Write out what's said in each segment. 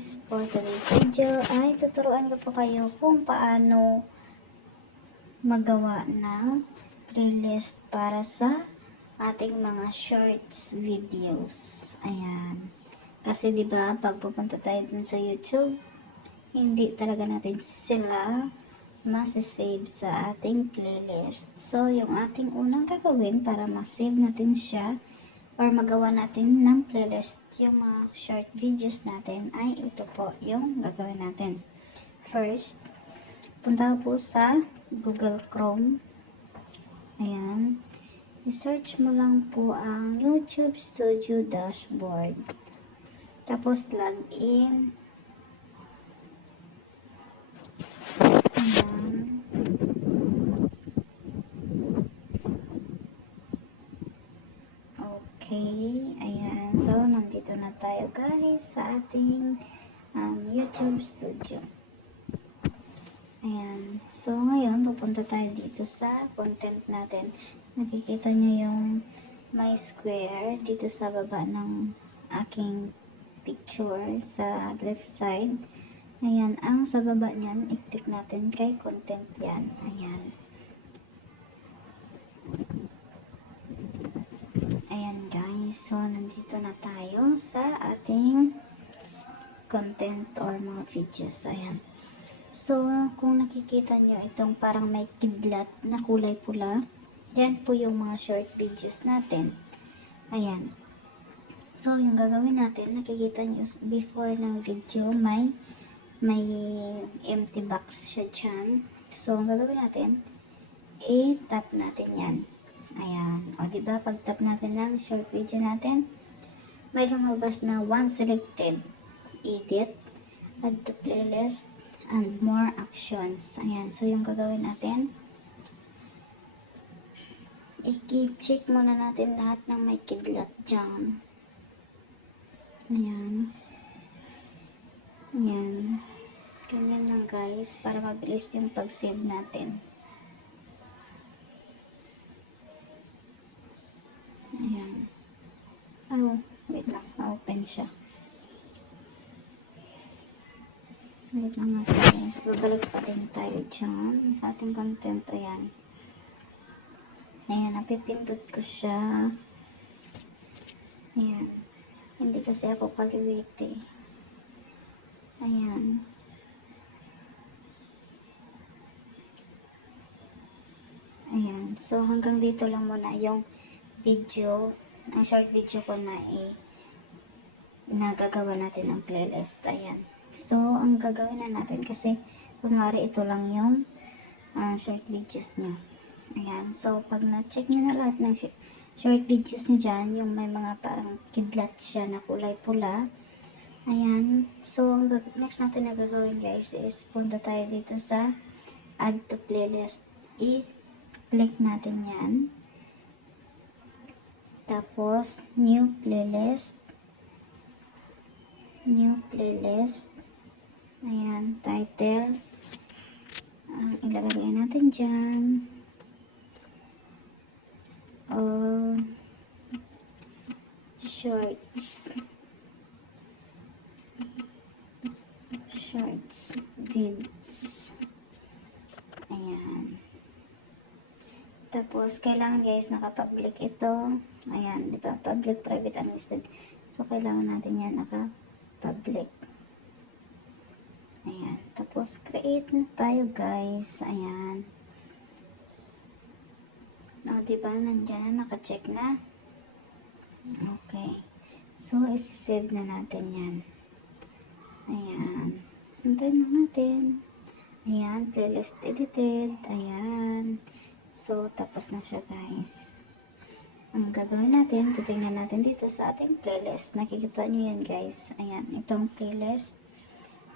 guys, for today's video ay tuturuan ko po kayo kung paano magawa ng playlist para sa ating mga shorts videos. Ayan. Kasi 'di ba pag pupunta tayo dun sa YouTube, hindi talaga natin sila masisave sa ating playlist. So, yung ating unang gagawin para masave natin siya or magawa natin ng playlist yung mga short videos natin ay ito po yung gagawin natin. First, punta po sa Google Chrome. Ayan. I-search mo lang po ang YouTube Studio Dashboard. Tapos login. Ayan. Okay, ayan. So, nandito na tayo guys sa ating YouTube Studio. Ayan. So, ngayon, pupunta tayo dito sa content natin. Nakikita nyo yung my square dito sa baba ng aking picture sa left side. Ayan. Ang sa baba niyan, i-click natin kay content yan. Ayan. Ayan guys, so nandito na tayo sa ating content or mga videos. Ayan. So, kung nakikita nyo itong parang may kidlat na kulay pula, yan po yung mga short videos natin. Ayan. So, yung gagawin natin, nakikita nyo before ng video, may empty box siya dyan. So, ang gagawin natin, i-tap natin yan. Ayan. O, diba? Pag tap natin lang, short video natin, may lumabas na one selected. Edit, add to playlist, and more actions. Ayan. So, yung gagawin natin, i-check muna natin lahat ng may kidlat dyan. Ayan. Ayan. Ganyan lang guys, para mabilis yung pag-save natin. Ayan. Oh, wait lang. Open siya. Wait lang natin guys. Babalik pa din tayo dyan sa ating content. Ayan. Ayan. Napipindot ko siya. Ayan. Hindi kasi ako kaliwiti. Ayan. Ayan. So, hanggang dito lang muna yung video, ang short video ko na nagagawa natin ang playlist. Ayan. So, ang gagawin na natin kasi kunwari ito lang yung short videos nyo. Ayan. So, pag na-check nyo na lahat ng short videos nyo dyan, yung may mga parang kidlat siya na kulay pula. Ayan. So, ang next natin na gagawin guys is punta tayo dito sa add to playlist. I-click natin yan. Tapos, new playlist. New playlist. Ayan, title. Ilalagay natin dyan. Shorts. Shorts. Vids. Ayan. Tapos, kailangan guys, naka-public ito. Ayan, di ba? Public, private, unlisted. So, kailangan natin yan naka-public. Ayan. Tapos, create na tayo guys. Ayan. O, di ba? Nandiyan na, naka-check na. Okay. So, isi-save na natin yan. Ayan. Hintayin na natin. Ayan. Playlist edited. Ayan. So, tapos na siya guys. Ang gagawin natin, titingnan natin dito sa ating playlist. Nakikita nyo yan guys. Ayan, itong playlist.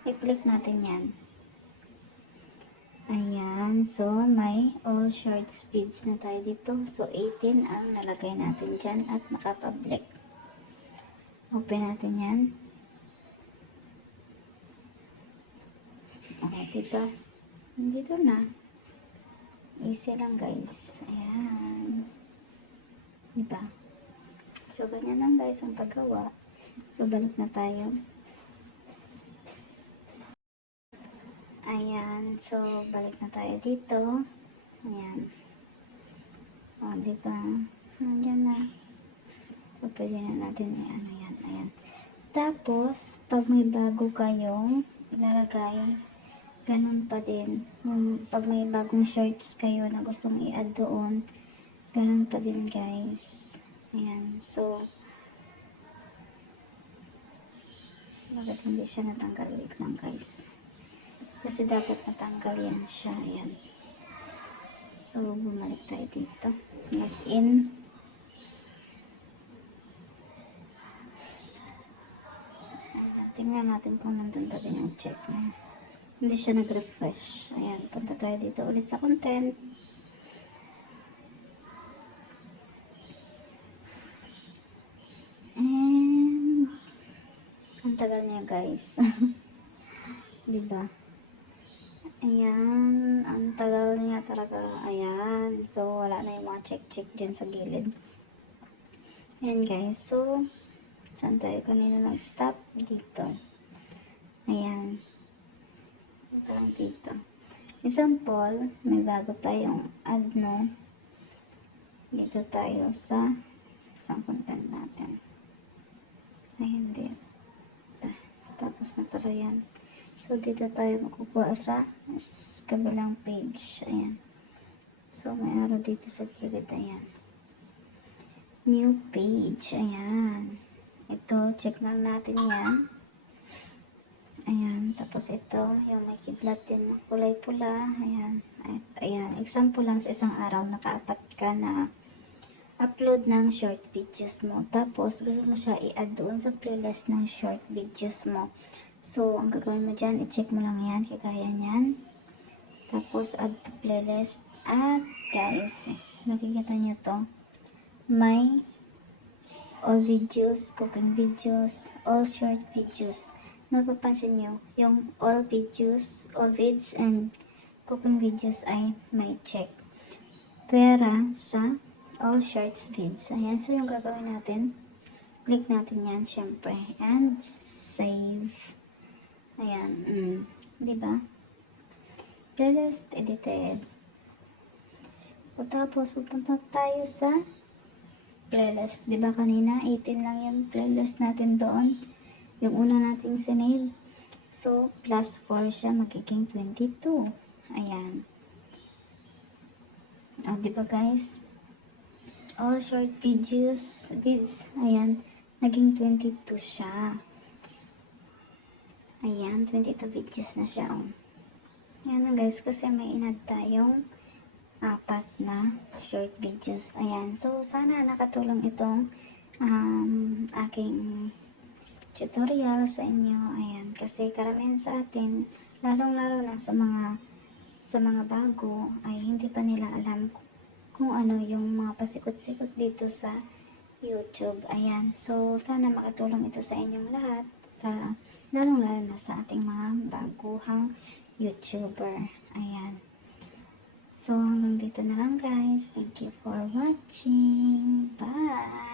I-click natin yan. Ayan, so may all shorts feeds na tayo dito. So, 18 ang nalagay natin dyan at nakapublic. Open natin yan. Okay, diba? Dito na. Easy lang guys. Ayan. Diba? So, ganyan lang guys ang paggawa. So, balik na tayo. Ayan. So, balik na tayo dito. Ayan. O, diba? Nandiyan na. So, pwede na natin yan. Ayan. Tapos, pag may bago kayong ilalagay, ganun pa din. Pag may bagong shirts kayo na gustong i-add doon, ganun pa din, guys. Ayan. So, bakit hindi siya natanggal? Wait lang, guys. Kasi dapat natanggal yan siya. Ayan. So, bumalik tayo dito. Log-in. Ayan. Tingnan natin kung nandun pa din yung check na. Hindi siya nag-refresh. Ayan. Punta tayo dito ulit sa content. And, ang tagal niya, guys. Diba? Ayan, ang tagal niya talaga. Ayan, so wala na yung mga check-check dyan sa gilid. Ayan, guys, so saan tayo kanina nag-stop? Dito. Ayan, parang dito. Example, may bago tayong add, no? Dito tayo sa isang content natin. Ay, hindi. Tapos na pala yan. So, dito tayo makukuha sa kabilang page. Ayan. So, may arrow dito sa gilid. Ayan. New page. Ayan. Ito, check lang natin yan. Ayan. Tapos ito, yung may kidlat din na kulay pula. Ayan. Ayan. Example lang sa isang araw, nakaapat ka na upload ng short videos mo. Tapos, gusto mo siya i-add doon sa playlist ng short videos mo. So, ang gagawin mo dyan, i-check mo lang yan, kagaya yan. Tapos, add to playlist. At, guys, nakikita nyo to. May all videos, cooking videos, all short videos. Napapansin nyo, yung all videos, all vids, and cooking videos ay may check. Pera sa all shorts vids. Ayan, so yung gagawin natin, click natin yan, syempre, and save. Ayan, diba? Playlist edited. O tapos, pupunta tayo sa playlist. Diba kanina, 18 lang yung playlist natin doon. Yung una nating sinave. So, plus 4 siya, magiging 22. Ayan. O, diba guys? All short videos, ayan, naging 22 siya. Ayan, 22 videos na siya. Ayan na guys, kasi may inad tayong 4 na short videos. Ayan, so sana nakatulong itong aking tutorial sa inyo. Ayan, kasi karamihan sa atin, lalong-lalo na sa mga bago, ay hindi pa nila alam kung ano yung mga pasikot-sikot dito sa YouTube. Ayan, so sana makatulong ito sa inyong lahat, lalong-lalo na sa ating mga baguhang YouTuber. Ayan. So, hanggang dito na lang guys. Thank you for watching. Bye!